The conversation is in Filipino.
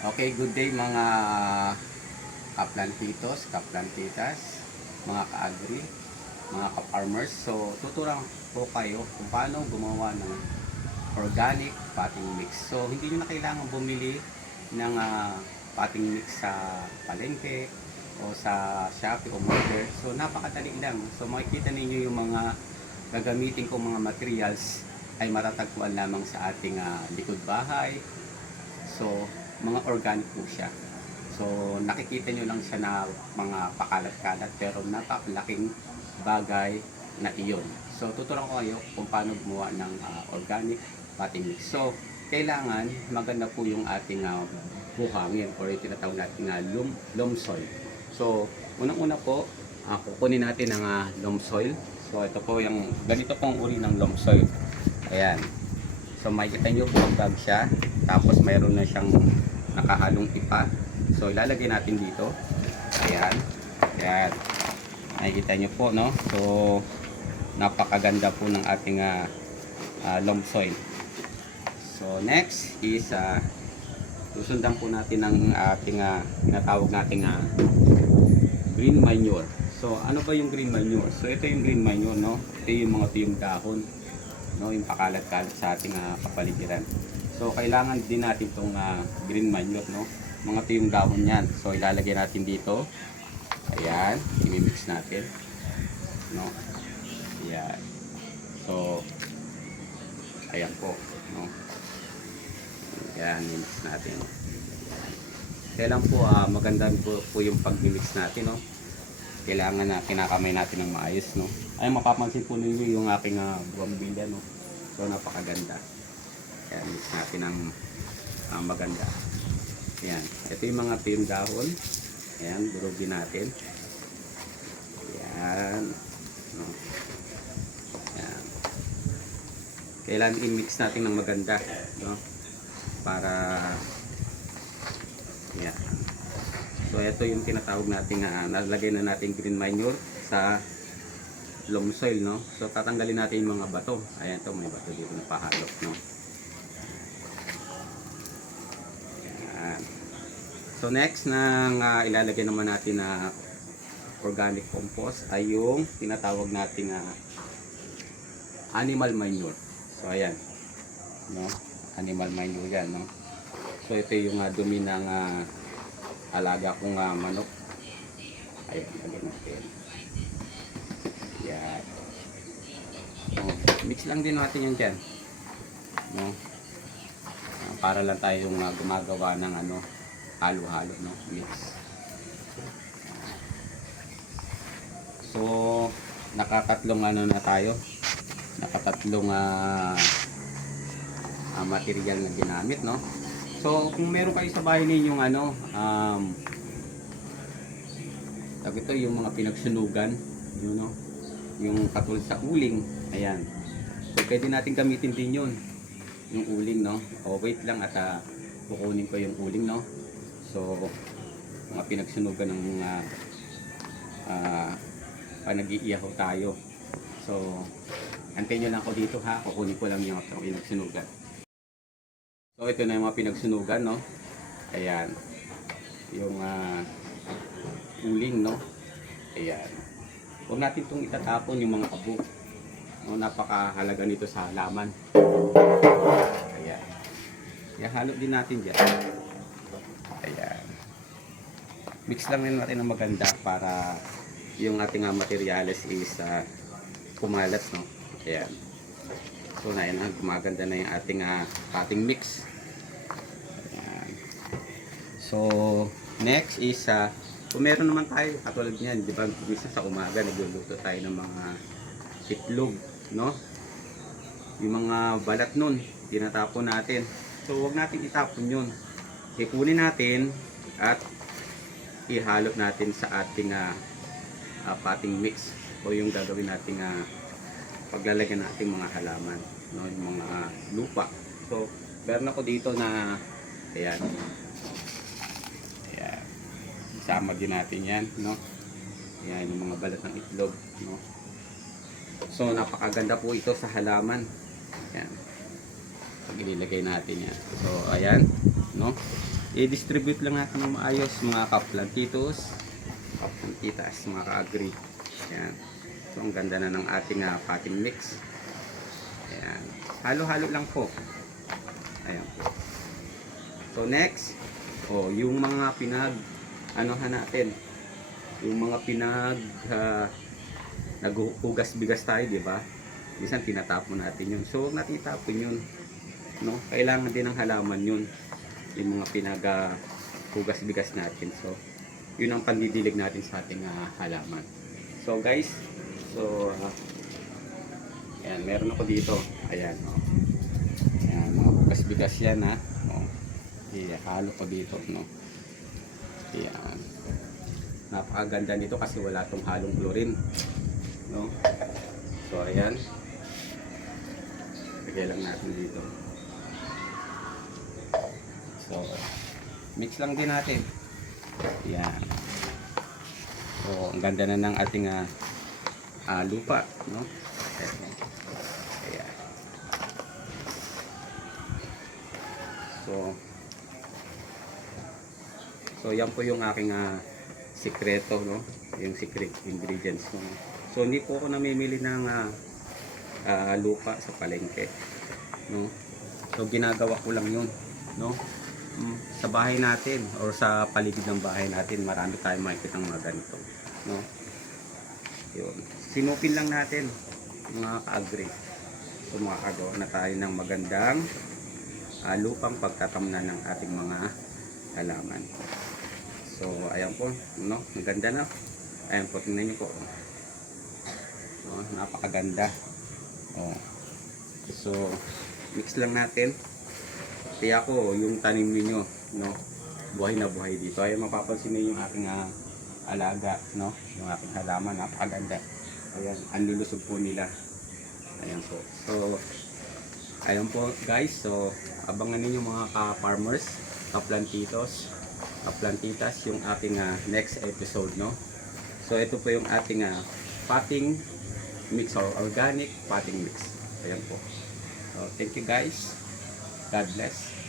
Okay, good day mga kaplantitos, kaplantitas, mga ka-agri, mga ka-farmers. So, tuturuan po kayo kung paano gumawa ng organic potting mix. So, hindi nyo na kailangan bumili ng potting mix sa palengke o sa Shopee o Mother. So, napakadali lang. So, makikita ninyo yung mga gagamitin kong mga materials ay matatagpuan lamang sa ating likod bahay. So, mga organic po siya. So, nakikita nyo lang siya na mga pakalat-kalat pero napakalaking bagay na iyon. So, tuturuan ko kayo kung paano gumawa ng organic potting mix. So, kailangan maganda po yung ating buhangin or yung tinatawag natin na loam soil. So, unang-una po, kukunin natin ang loam soil. So, ito po yung ganito pong uri ng loam soil. Ayan. So, makikita nyo buwag siya. Tapos, mayroon na siyang nakahalong ipa. So, ilalagay natin dito. Ayan. Ayan. Nakikita nyo po, no? So, napakaganda po ng ating loam soil. So, next is susundan po natin ang ating tinatawag nating green manure. So, ano ba yung green manure? So, ito yung green manure, no? Ito yung mga tuyong dahon, no? Yung pakalat-kalat sa ating kapaligiran. So, kailangan din natin itong green manure, no? Mga tuyong dahon yan. So, ilalagay natin dito. Ayan. I-mix natin. No? Ayan. So, ayan po. No? Ayan. I-mix natin. Kailan po maganda po yung pag-mix natin, no? Kailangan na kinakamay natin ng maayos, no? Ay, mapapansin po ninyo yung aking buwambila, no? So, napakaganda. Ayan, mix natin ng maganda. Ayan, ito yung mga tuyong dahon. Ayan, durugin natin. Ayan. No. Ayan. Kailangan i-mix natin ng maganda, no? Para ayan. So, ito yung tinatawag natin nalagay na natin green manure sa loam soil, no? So, tatanggalin natin yung mga bato. Ayan, ito may bato dito na pahalok, no? So next na ilalagay naman natin na organic compost ay yung tinatawag nating animal manure. So ayan, no? Animal manure yan, no? So ito yung dumi ng alaga kong manok. Ayan, lagyan natin. Yan. So, mix lang din natin yan dyan, no? Para lang tayong gumagawa ng halo-halo, no? Mix. So, nakatatlong na tayo. Nakatatlong material na ginamit, no? So, kung meron kayo sa bahay ninyong ito yung mga pinagsunugan, yun, no? Yung katulad sa uling, ayan. So, pwede natin gamitin din yun. Yung uling, no? O, wait lang at kukunin ko yung uling, no? So, mga pinagsunugan ng mga nag-iiyahaw tayo. So, antayin nyo lang ako dito, ha? Kukunin ko lang yung pinagsunugan. So, ito na yung mga pinagsunugan, no? Ayan. Yung uling, no? Ayan. Huwag natin itong itatapon yung mga kabuk. No? Napakahalaga nito sa halaman. Ayan. Ihalo din natin dyan. Ayan. Mix lang din natin ng maganda para yung ating materials is kumalat, no? Ayan. So na yan, gumaganda na yung ating potting mix. Ayan. So next is kung meron naman tayo katulad niyan, di ba, minsan sa umaga nagluluto tayo ng mga itlog, no? Yung mga balat nun tinatapon natin. So huwag natin itapon yun. Ikunin natin at ihalot natin sa ating potting mix o yung gagawin nating paglalagyan nating mga halaman, no? Yung mga lupa. So meron ako dito na ayan. Ayan. Isama din natin yan, no? Ayan yung mga balat ng itlog, no? So napakaganda po ito sa halaman. Ayan. Pag ililagay natin yan. So ayan, no? i-distribute lang natin ng maayos mga kaplantitos, kaplantitas, mga ka-agri. Ayan. So, ang ganda na ng ating potting mix. Ayan. Halo-halo lang po. Ayan po. So, next, yung mga anuhan natin, yung mga naghuhugas bigas tayo, di ba? Minsan tinatapon natin yun. So, huwag natin itapon yun. No? Kailangan din ng halaman yun. Yung mga hugas bigas natin. So, yun ang pandidilig natin sa ating halaman. So, guys, ayan, meron ako dito. Ayan, ayan, mga hugas bigas yan, ha. Halo ko dito, no. Ayan. Napakaganda nito kasi wala tong halong chlorine, no. So, ayan. Lagay lang natin dito. So, mix lang din natin. Ayan. So, ang ganda na ng ating lupa, no. Ayan. So, yan po yung aking sikreto, no? Yung secret ingredients, no? So, hindi po ako namimili ng lupa sa palengke, no? So, ginagawa ko lang yun, no? Sa bahay natin or sa paligid ng bahay natin, marami tayong makikita ng mga ganito, no? Yun. Sinupin lang natin, mga ka-agri. So, makakagawa na tayo ng magandang lupang pagtatamnan ng ating mga halaman. So, ayan po, no? Ang ganda na. Ayan po, tingnan nyo po. Napakaganda. So, mix lang natin. Kaya ako, yung tanim niyo, no? Buhay na buhay dito. Ayan, mapapansin niyo yung aking alaga, no? Yung aking halaman, napakaganda. Ayan, ang lulusog po nila. Ayan po. So, ayan po, guys. So, abangan niyo mga ka-farmers, kaplantitas, yung ating next episode, no? So, ito po yung ating potting mix or organic potting mix. Ayan po. So, thank you guys. God bless.